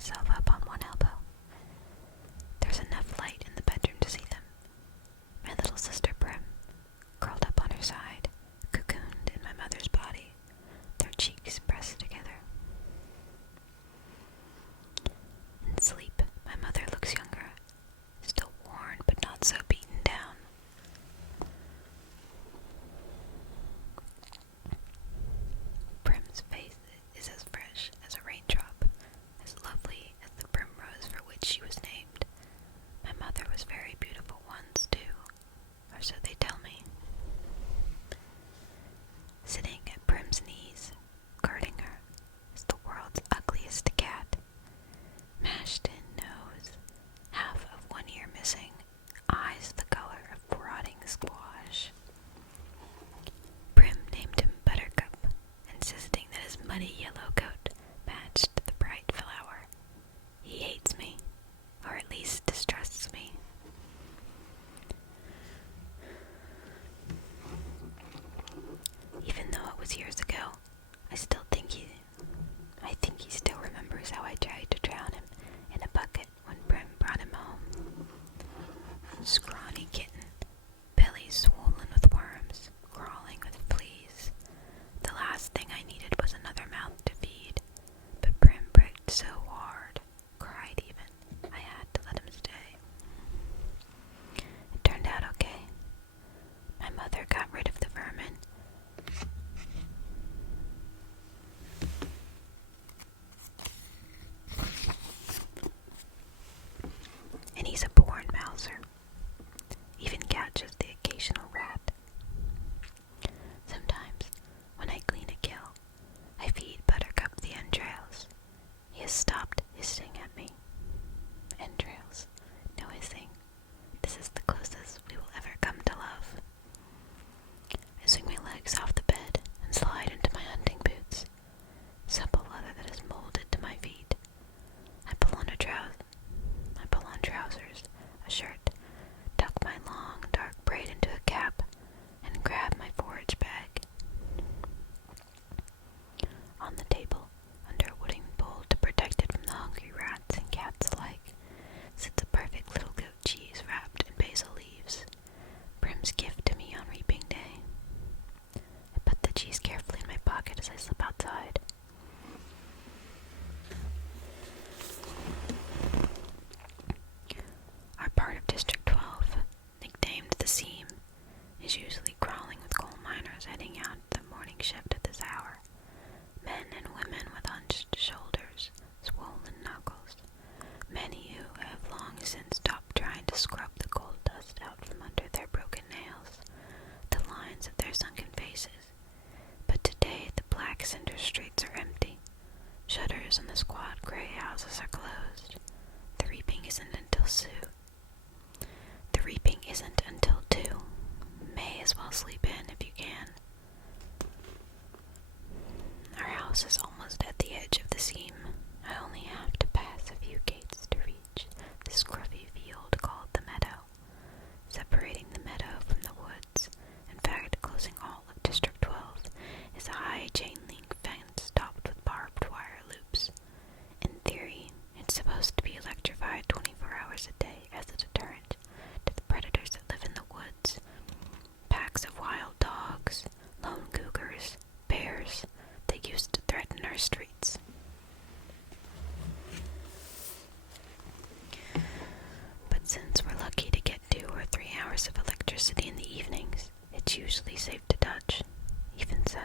myself up on one elbow. There's enough light in the bedroom to see them. My little sister Prim, curled up on her side, cocooned in my mother's body, their cheeks pressed together. In sleep, my mother looks younger, still worn but not so beaten down. Prim's face is as fresh as a raindrop, as lovely as the primrose for which she was named. My mother was very beautiful once, too, or so they tell me. Sitting at Prim's knees, guarding her, is the world's ugliest cat. Mashed-in nose, half of one ear missing, eyes the color of rotting squash. Prim named him Buttercup, insisting that his muddy yellow coat matched the bright flower. He hates me, or at least distrusts me. Even though it was years ago, I think he still remembers how I tried to drown him in a bucket when Prim brought him home. Scrawny kitten, belly swollen with worms, crawling with fleas. The last thing I needed was another mouth to feed, but Prim pricked so hard, cried even, I had to let him stay. It turned out okay. My mother got rid of the vermin. And he's a born mouser. Even catches the occasional rat. Sometimes, when I clean a kill, I feed Buttercup the entrails. He has stopped hissing at me. Entrails, no hissing. This is the closest we will ever come to love. I swing my legs off the bed and slide into my hunting boots, supple leather that is molded to my feet. I pull on trousers, a shirt, tuck my long, dark braid into a cap, and grab my forage bag. On the table, under a wooden bowl to protect it from the hungry rats and cats alike, sits a perfect little goat cheese wrapped in basil leaves, Prim's gift to me on reaping day. I put the cheese carefully in my pocket as I slip outside. Our part of District 12, nicknamed the Seam, is usually crawling with coal miners heading out the morning shift at this hour. Men and women with hunched shoulders, swollen knuckles. Many who have long since stopped trying to scrub the coal dust out from under their broken nails, the lines of their sunken faces. But today the black cinder streets are empty. Shutters on the squat gray houses are closed. The reaping isn't until 2. May as well sleep in if you can. Our house is almost at the edge of the seam. I only have to pass a few gates to reach the scruffy field called the meadow. Separating the meadow from the woods, in fact closing all of District 12, is a high chain-link fence topped with barbed wire loops. In theory, it's supposed to be electrified 24 hours a day as a deterrent to the predators that live in the woods. Packs of wild dogs, lone cougars, bears that used to threaten our streets. But since we're lucky to get 2 or 3 hours of electricity in the evenings, it's usually safe to touch. Even so,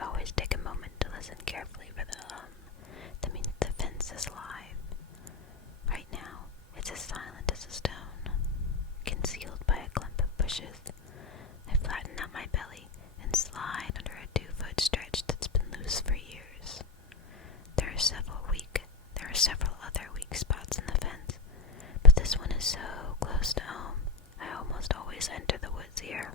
I always take a moment to listen carefully for the hum that means the fence is live. Right now, it's as silent as a stone, concealed by a clump of bushes. I flatten out my belly and slide under a 2-foot stretch that's been loose for years. There are several other weak spots in the fence, but this one is so close to home, I almost always enter the woods here.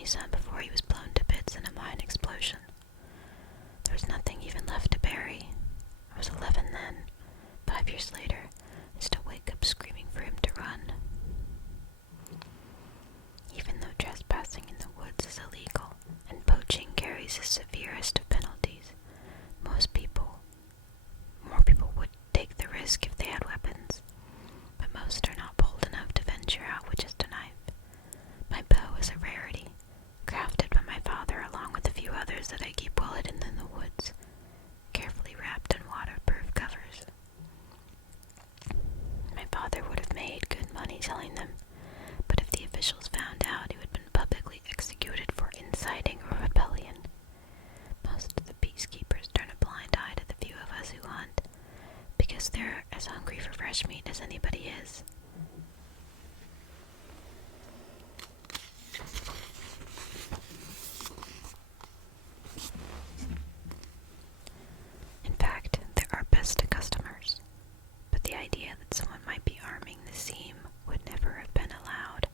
me some before he was blown to bits in a mine explosion. There was nothing even left to bury. I was 11 then. 5 years later, I still wake up screaming for him to run. Even though trespassing in the woods is illegal and poaching carries the severest of penalties, more people would take the risk if they had weapons, but most are not bold enough to venture out with just a knife. My bow is a rarity, crafted by my father along with a few others that I keep well hidden in the woods, carefully wrapped in waterproof covers. My father would have made good money selling them, but if the officials found out, he would have been publicly executed for inciting a rebellion. Most of the peacekeepers turn a blind eye to the few of us who hunt, because they're as hungry for fresh meat as anybody is. In fact, they're our best customers, but the idea that someone might be arming the seam would never have been allowed.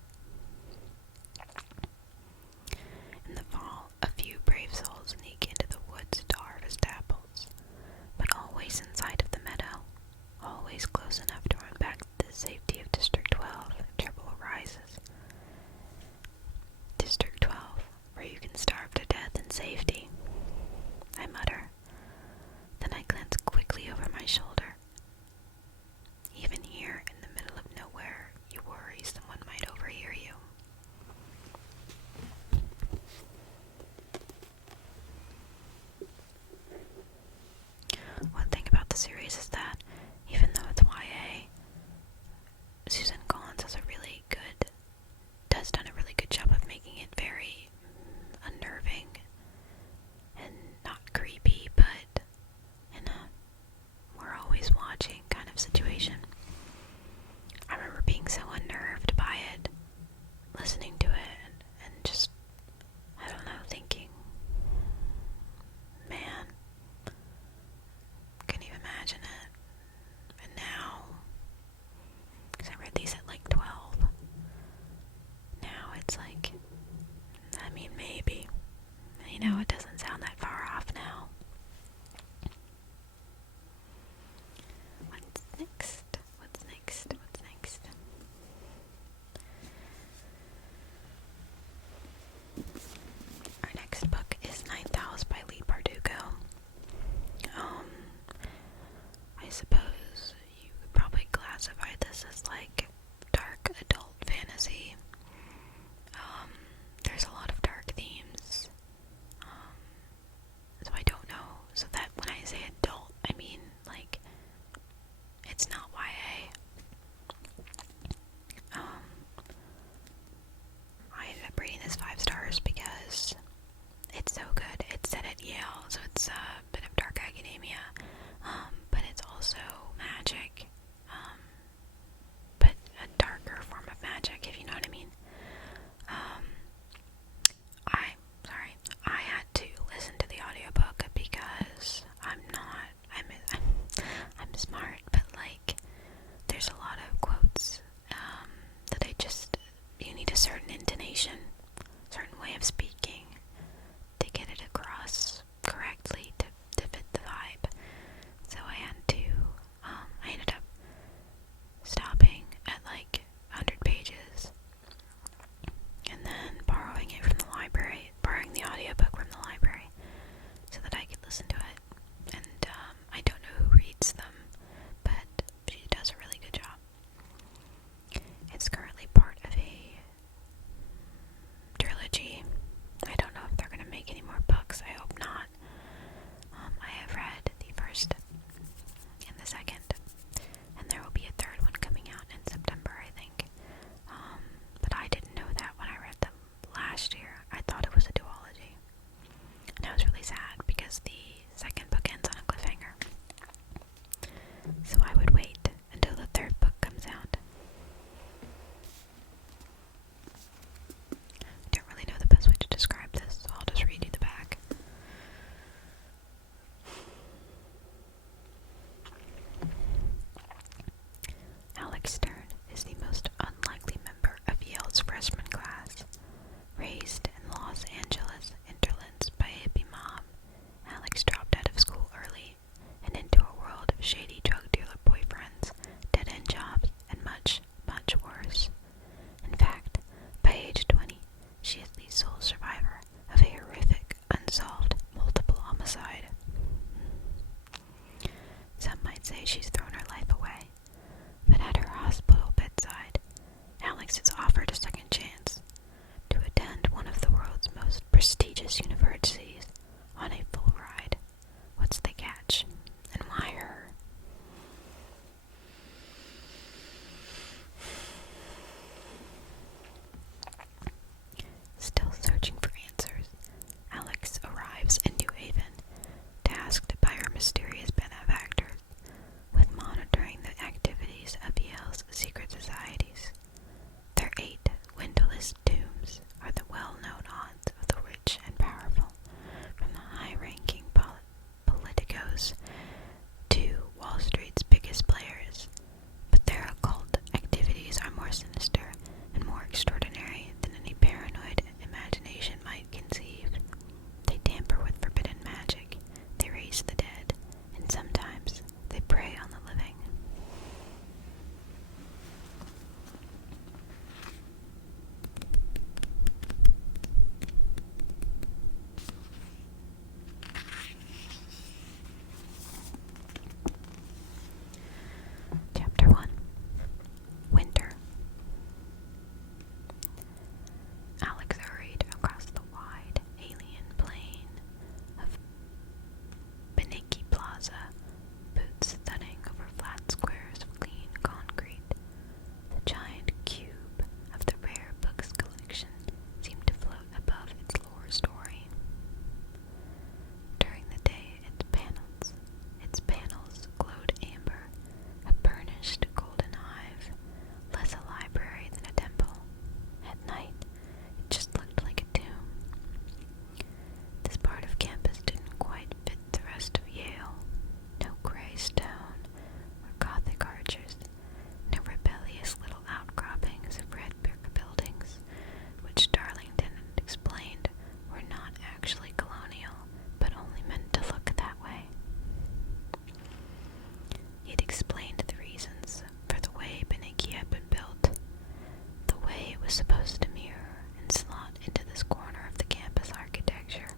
was supposed to mirror and slot into this corner of the campus architecture,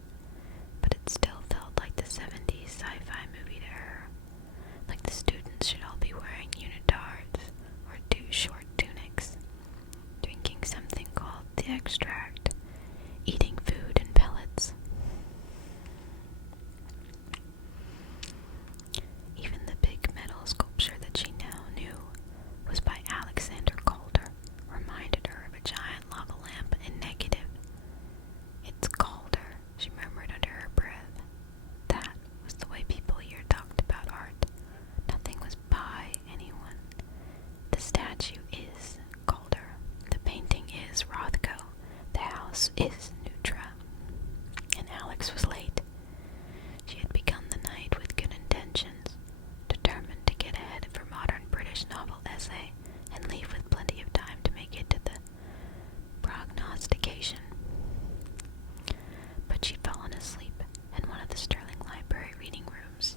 but it still felt like the 70s sci-fi movie to her, like the students should all be wearing unitards or 2 short tunics, drinking something called the extract, eating food in pellets. Even the big metal sculpture that she now knew was by Alexander Calder reminded her of a giant lava lamp in negative. "It's Calder," she murmured under her breath. That was the way people here talked about art. Nothing was by anyone. The statue is Calder. The painting is Rothko. The house is Neutra. And Alex was late. She had begun the night with good intentions, determined to get ahead of her modern British novel essay and leave with plenty of time to make it to the prognostication. But she'd fallen asleep in one of the Sterling Library reading rooms.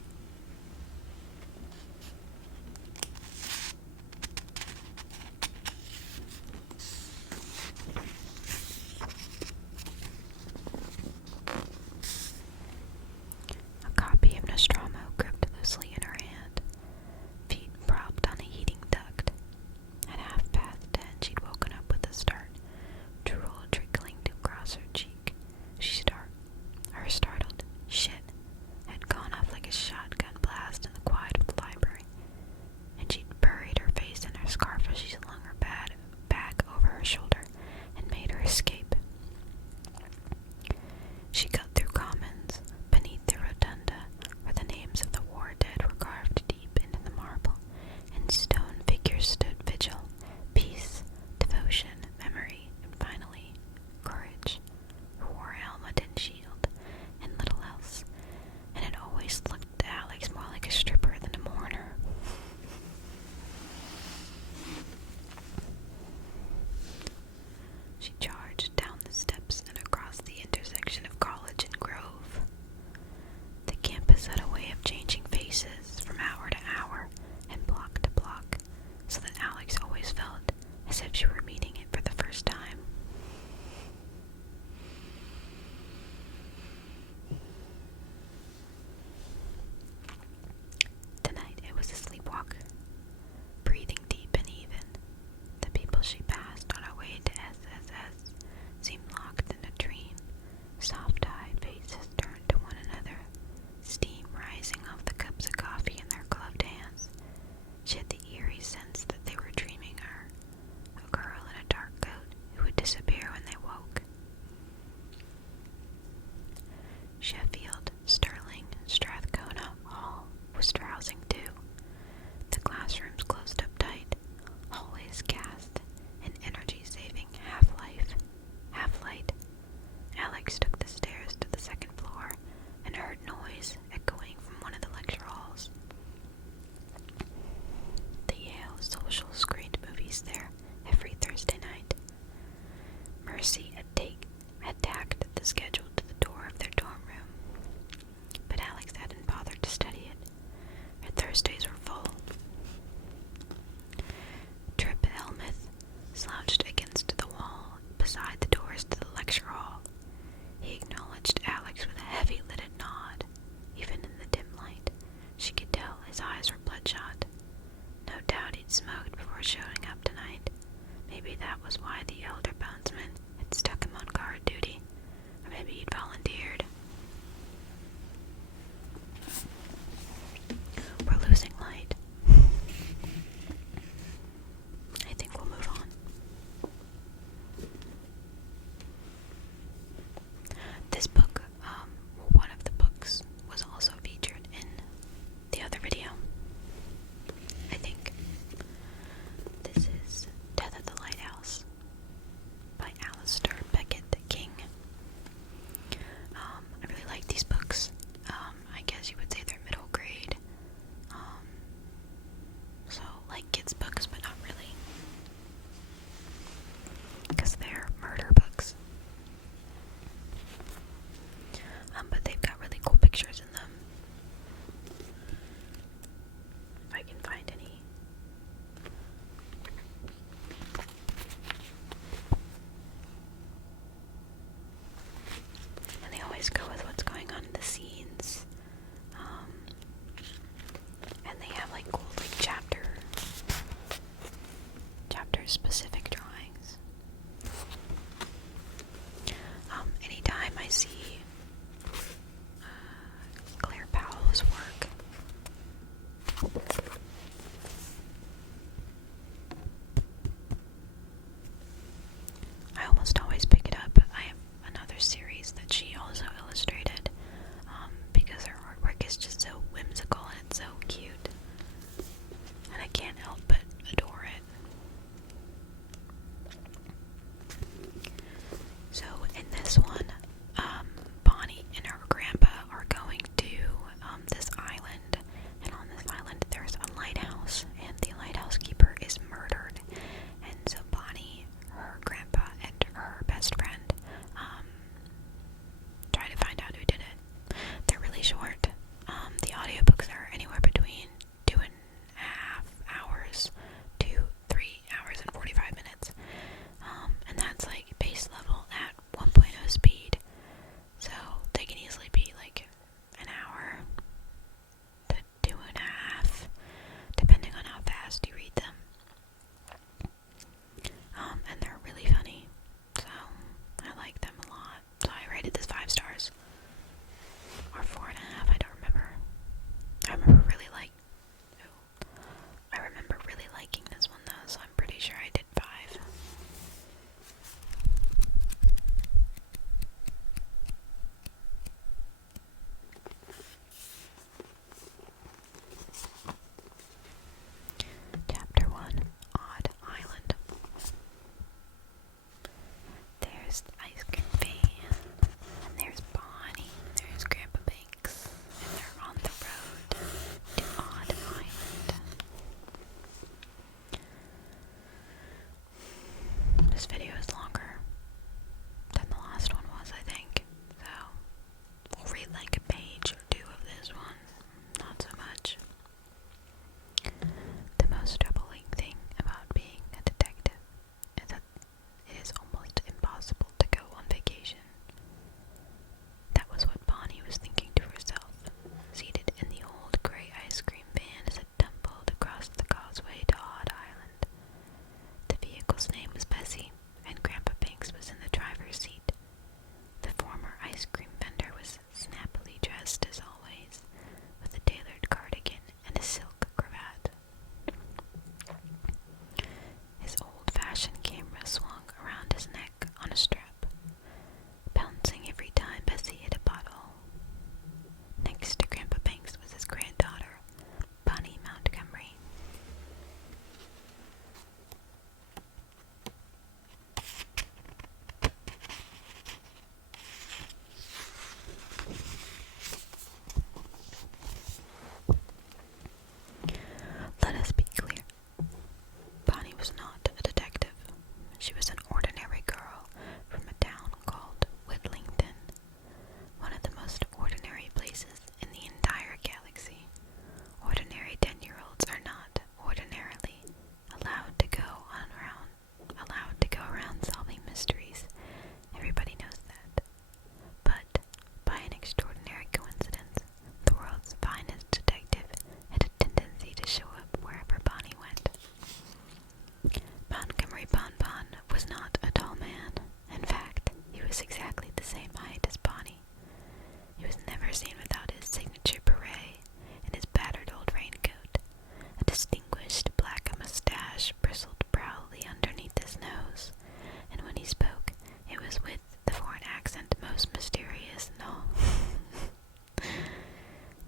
was with the foreign accent most mysterious? No.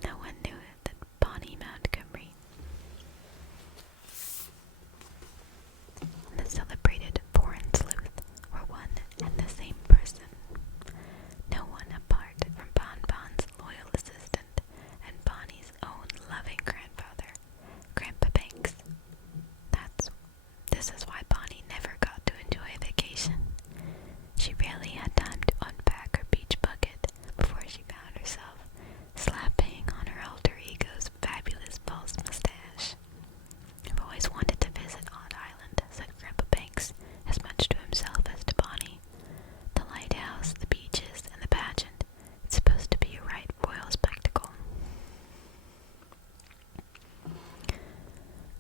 No one knew that Bonnie Montgomery and the celebrated foreign sleuth were one and the same person. No one apart from Bonbon's loyal assistant and Bonnie's own loving grandfather, Grandpa Banks. This is why Bonnie never got to enjoy a vacation. She rarely had time to unpack her beach bucket before she found herself slapping on her alter ego's fabulous false mustache. "I've always wanted to visit Odd Island," said Grandpa Banks, as much to himself as to Bonnie. "The lighthouse, the beaches, and the pageant. It's supposed to be a right royal spectacle."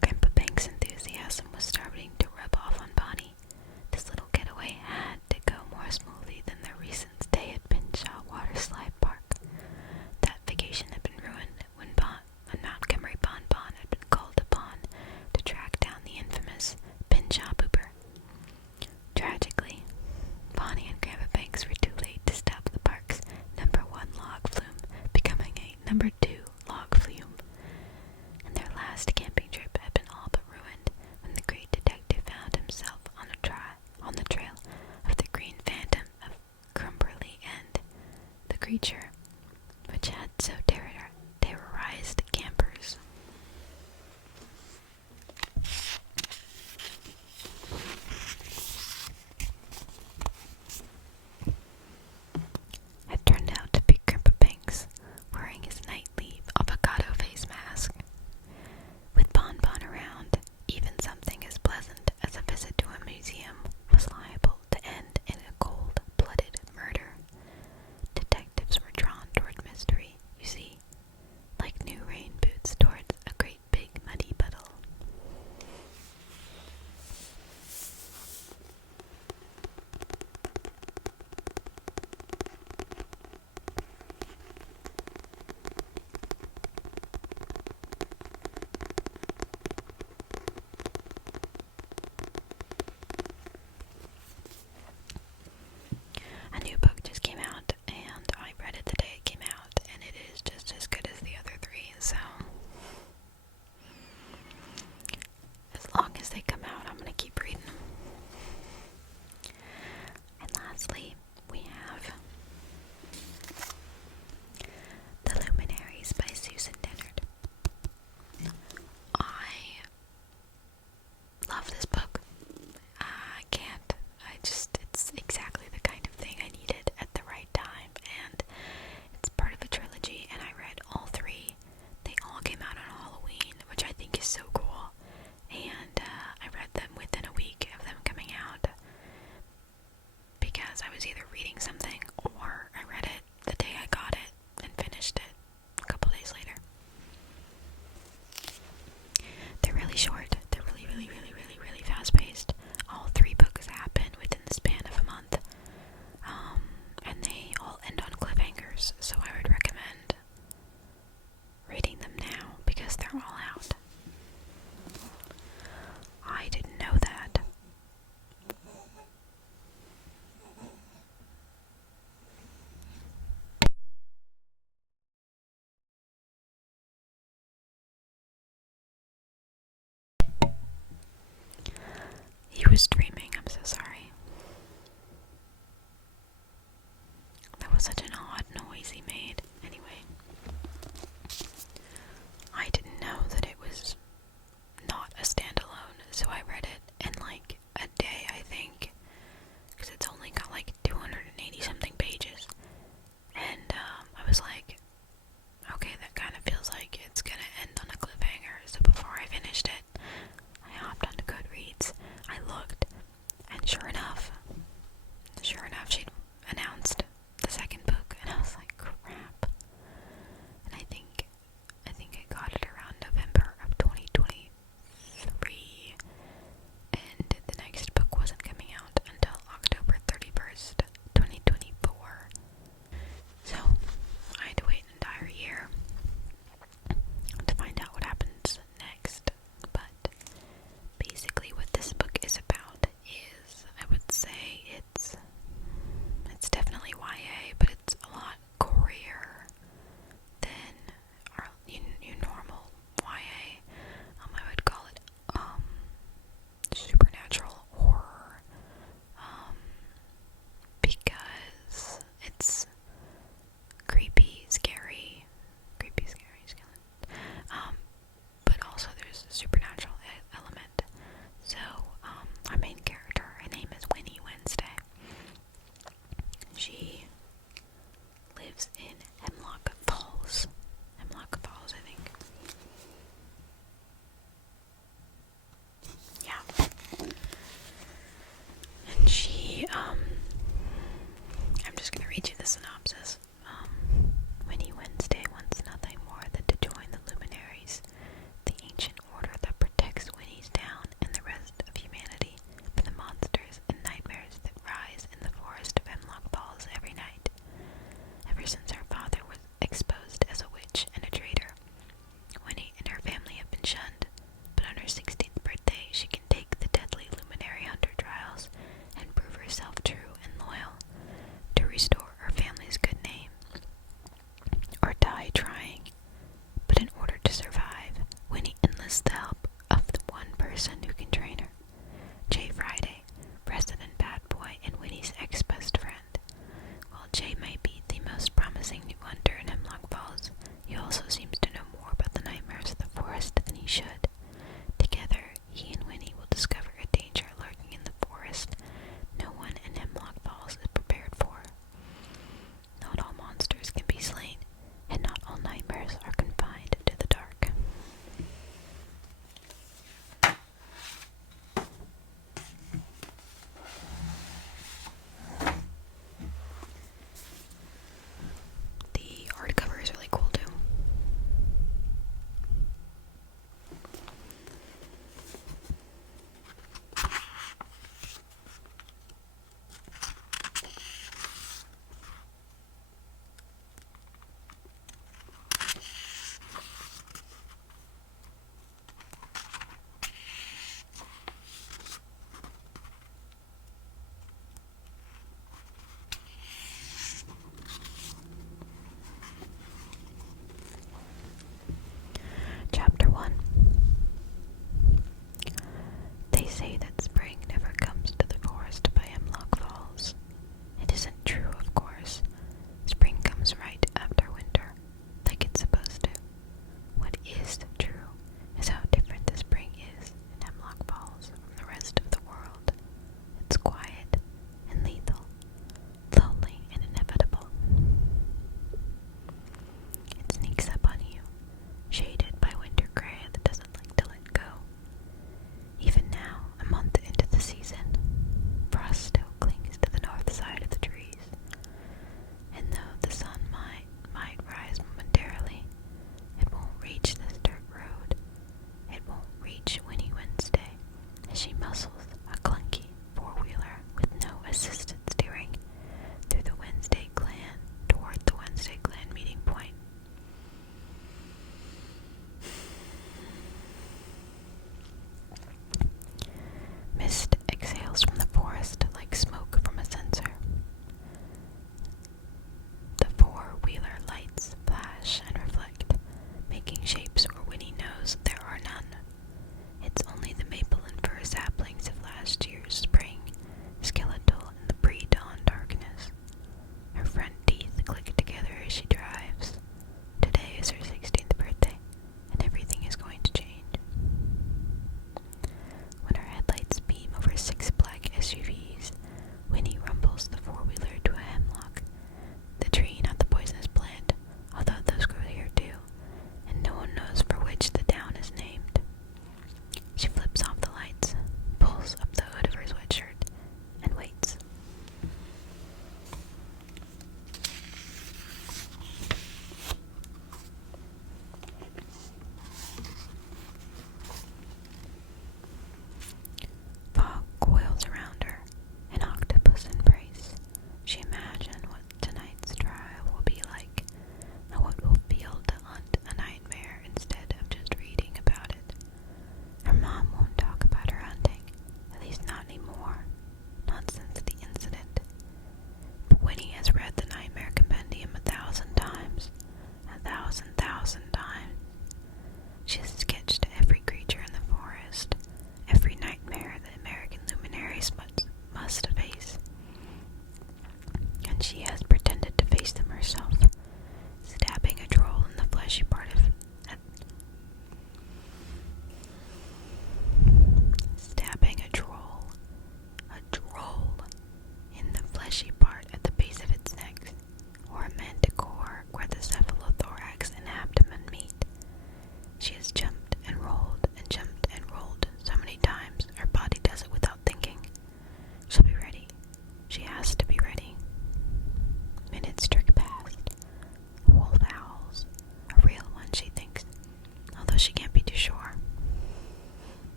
Grandpa Banks' enthusiasm was starting to rub off on Bonnie. This little getaway had to go more smoothly than their recent stay at Pinshaw Waterslide Park. That vacation had been ruined when Montgomery Bonbon had been called upon to track down the infamous Pinshaw Booper. Tragically, Bonnie and Grandpa Banks were too late to stop the park's #1 log flume becoming a #2 log flume, and their last camping trip had been all but ruined when the great detective found himself on the trail of the green phantom of Crumberly End, the creature which had so terrorized campers. It turned out to be Grandpa Banks, wearing his nightly avocado face mask. With Bonbon around, even something as pleasant as a visit to a museum was liable to end in a cold-blooded murder. Detectives were drawn toward mystery, you see, like new rain boots towards a great big muddy puddle. A new book just came out, and I read it the day it came out, and it is just as good as the other three, so as long as they come out, I'm gonna keep reading them. And lastly, we have The Luminaries by Susan Dennard. I love this book. It's exactly the kind of thing I needed at the right time, and it's part of a trilogy, and I read all three. They all came out on Halloween, which I think is so cool, and I read them within a week of them coming out, because I was either reading something, or I read it the day I got it, and finished it a couple days later. They're really short. They're really, really, really, really, really fast-paced. All three books happen within the span of a month, and they all end on cliffhangers, so I would recommend reading them now because they're all out. I didn't know that. He was dreaming. I'm so sorry. That was such an odd noise he made. Anyway, I didn't know that it was not a standalone, so I read it in like a day, I think, because it's only got like 280 something pages, and I was like, okay, that kind of feels like it's gonna end on a cliffhanger. So before I finished it, I hopped onto Goodreads. I looked,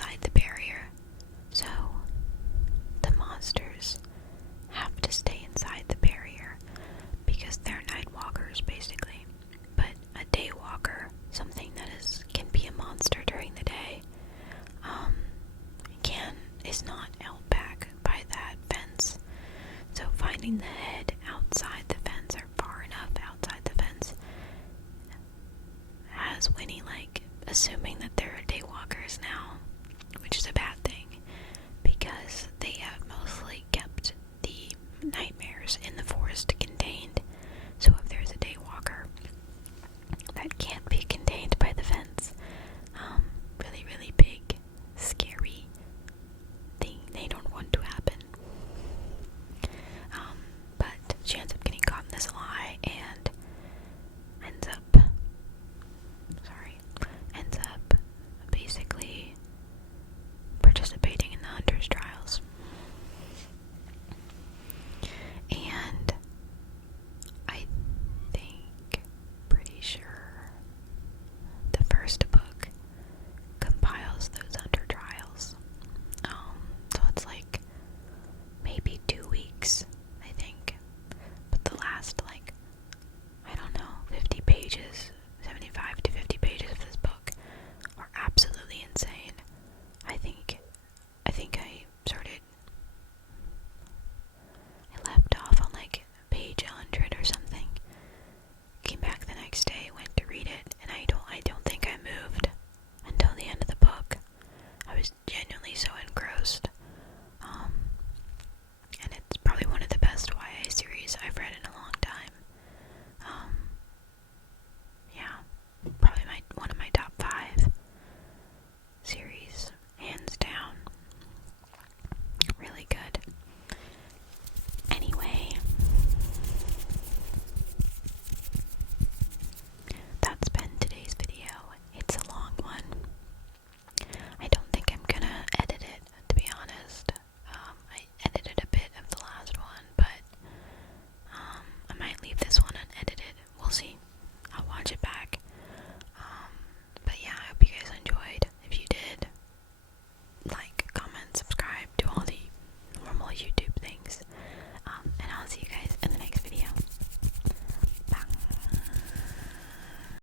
outside